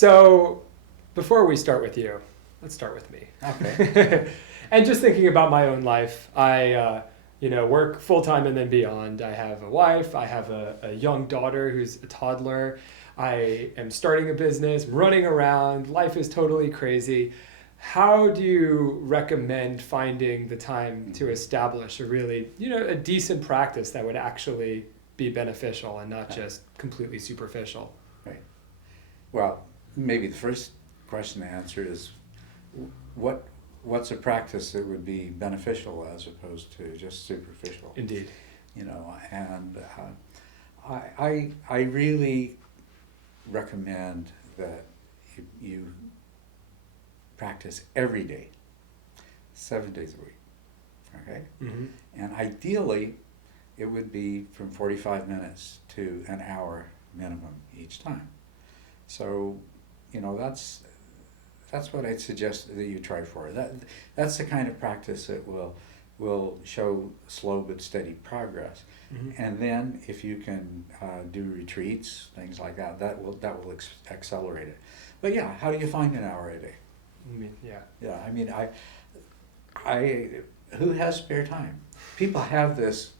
So before we start with you, let's start with me. Okay. And just thinking about my own life, I work full-time and then beyond. I have a wife, I have a young daughter who's a toddler. I am starting a business, running around, life is totally crazy. How do you recommend finding the time to establish a really, a decent practice that would actually be beneficial and not just completely superficial? Right. Well, maybe the first question to answer is what's a practice that would be beneficial as opposed to just superficial? Indeed. And I really recommend that you practice every day, 7 days a week. Okay? Mm-hmm. And ideally, it would be from 45 minutes to an hour minimum each time. So, that's what I'd suggest that you try for. That's the kind of practice that will show slow but steady progress. Mm-hmm. And then if you can do retreats, things like that, that will accelerate it. But yeah, how do you find an hour a day? Yeah. I who has spare time? People have this.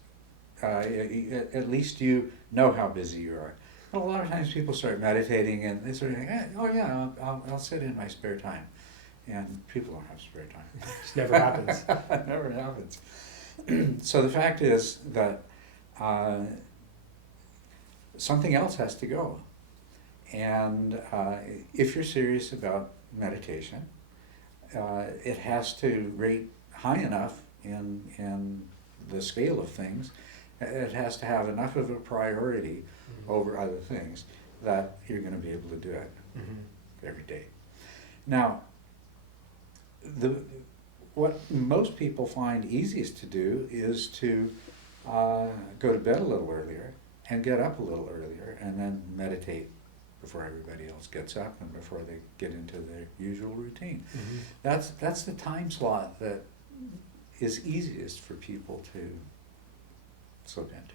At least you know how busy you are. But a lot of times people start meditating and they sort of think, oh yeah, I'll sit in my spare time, and people don't have spare time. It just never happens. It never happens. So the fact is that something else has to go, and if you're serious about meditation, it has to rate high enough in the scale of things. It has to have enough of a priority over other things that you're going to be able to do it every day. Now, what most people find easiest to do is to go to bed a little earlier and get up a little earlier and then meditate before everybody else gets up and before they get into their usual routine. Mm-hmm. That's the time slot that is easiest for people to slip into.